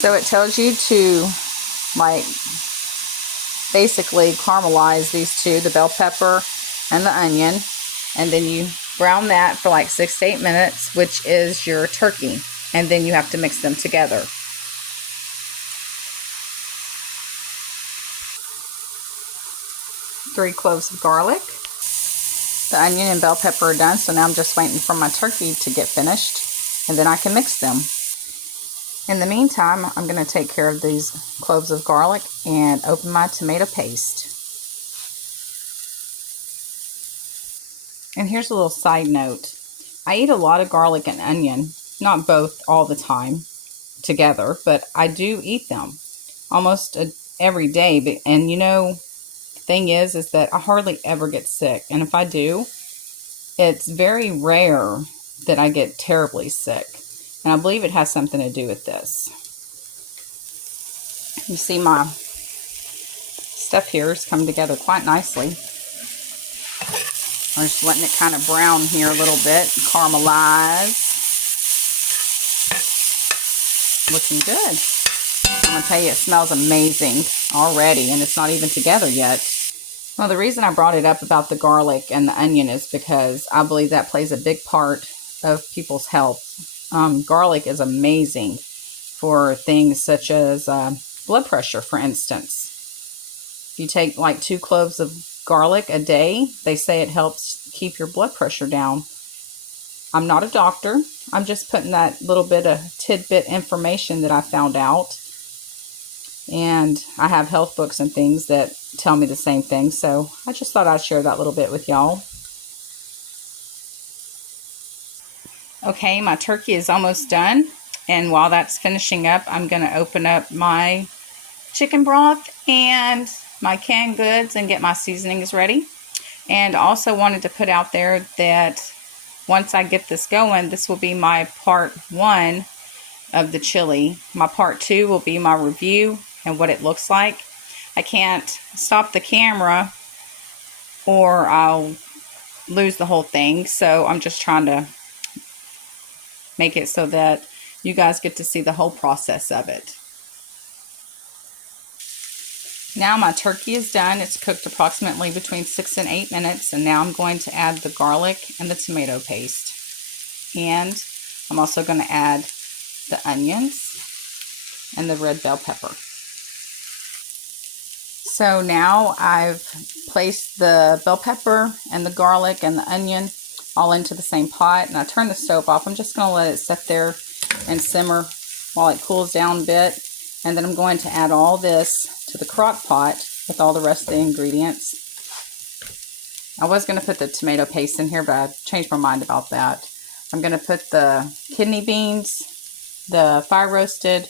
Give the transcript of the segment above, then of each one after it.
So it tells you to like basically caramelize these two, the bell pepper and the onion, and then you brown that for like 6 to 8 minutes, which is your turkey, and then you have to mix them together. Three cloves of garlic. The onion and bell pepper are done, so now I'm just waiting for my turkey to get finished, and then I can mix them. In the meantime, I'm going to take care of these cloves of garlic and open my tomato paste. And here's a little side note. I eat a lot of garlic and onion, not both all the time together, but I do eat them almost every day. And you know, the thing is that I hardly ever get sick. And if I do, it's very rare that I get terribly sick. And I believe it has something to do with this. You see my stuff here is coming together quite nicely. I'm just letting it kind of brown here a little bit, caramelize. Looking good. I'm going to tell you, it smells amazing already, and it's not even together yet. Well, the reason I brought it up about the garlic and the onion is because I believe that plays a big part of people's health. Garlic is amazing for things such as blood pressure, for instance. If you take like 2 cloves of garlic a day, they say it helps keep your blood pressure down. I'm not a doctor. I'm just putting that little bit of tidbit information that I found out. And I have health books and things that tell me the same thing. So I just thought I'd share that little bit with y'all. Okay, my turkey is almost done. And while that's finishing up, I'm going to open up my chicken broth and my canned goods and get my seasonings ready. And also wanted to put out there that once I get this going, this will be my part 1 of the chili. My part 2 will be my review and what it looks like. I can't stop the camera or I'll lose the whole thing. So I'm just trying to make it so that you guys get to see the whole process of it. Now my turkey is done. It's cooked approximately between 6 and 8 minutes. And now I'm going to add the garlic and the tomato paste. And I'm also going to add the onions and the red bell pepper. So now I've placed the bell pepper and the garlic and the onion all into the same pot. And I turn the stove off. I'm just going to let it sit there and simmer while it cools down a bit. And then I'm going to add all this to the crock pot with all the rest of the ingredients. I was going to put the tomato paste in here, but I changed my mind about that. I'm going to put the kidney beans, the fire roasted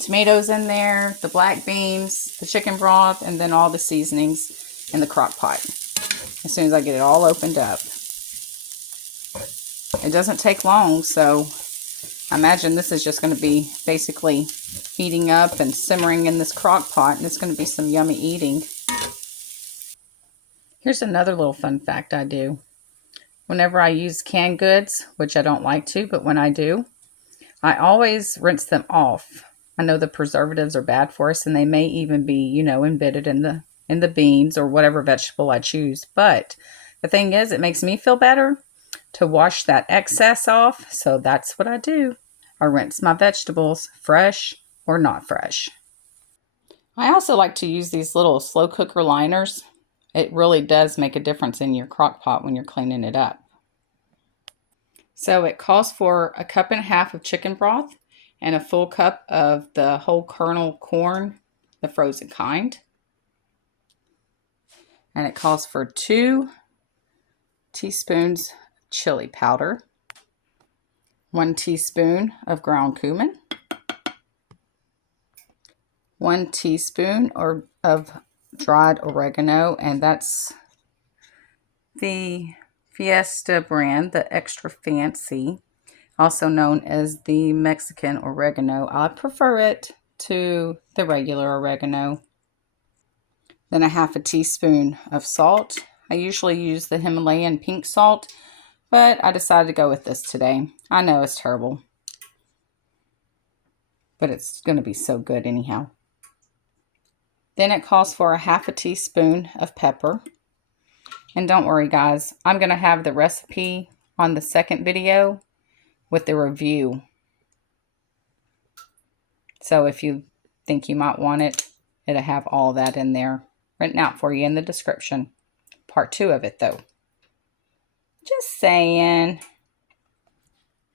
tomatoes in there, the black beans, the chicken broth, and then all the seasonings in the crock pot as soon as I get it all opened up. It doesn't take long, so I imagine this is just going to be basically heating up and simmering in this crock pot, and it's going to be some yummy eating. Here's another little fun fact I do. Whenever I use canned goods, which I don't like to, but when I do, I always rinse them off. I know the preservatives are bad for us, and they may even be, you know, embedded in the beans or whatever vegetable I choose. But the thing is, it makes me feel better to wash that excess off. So that's what I do. I rinse my vegetables, fresh or not fresh. I also like to use these little slow cooker liners. It really does make a difference in your crock pot when you're cleaning it up. So it calls for 1.5 cups of chicken broth and a full cup of the whole kernel corn, the frozen kind. And it calls for 2 teaspoons chili powder, 1 teaspoon of ground cumin, 1 teaspoon of dried oregano, and that's the Fiesta brand, the extra fancy, also known as the Mexican oregano. I prefer it to the regular oregano. Then 1/2 teaspoon of salt. I usually use the Himalayan pink salt, but I decided to go with this today. I know it's terrible. but it's going to be so good anyhow. Then it calls for a half a teaspoon of pepper. And don't worry guys, I'm going to have the recipe on the second video with the review. So if you think you might want it, it'll have all that in there written out for you in the description. Part 2 of it though. Just saying.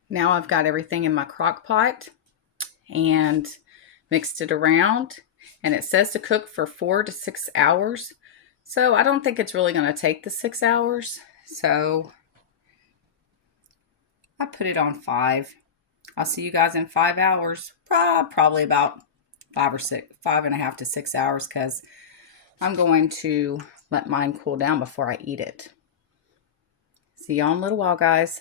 Now I've got everything in my crock pot and mixed it around. And it says to cook for 4 to 6 hours. So I don't think it's really going to take the 6 hours. So I put it on 5. I'll see you guys in 5 hours. Probably about 5.5 to 6 hours, because I'm going to let mine cool down before I eat it. See y'all in a little while, guys.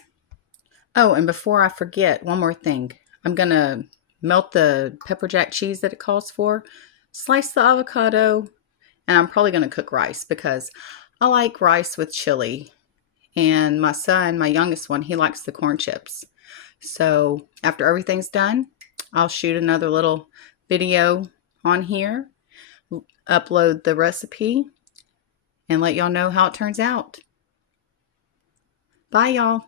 Oh, and before I forget, one more thing. I'm going to melt the pepper jack cheese that it calls for, slice the avocado, and I'm probably going to cook rice because I like rice with chili. And my son, my youngest one, he likes the corn chips. So after everything's done, I'll shoot another little video on here, upload the recipe, and let y'all know how it turns out. Bye, y'all.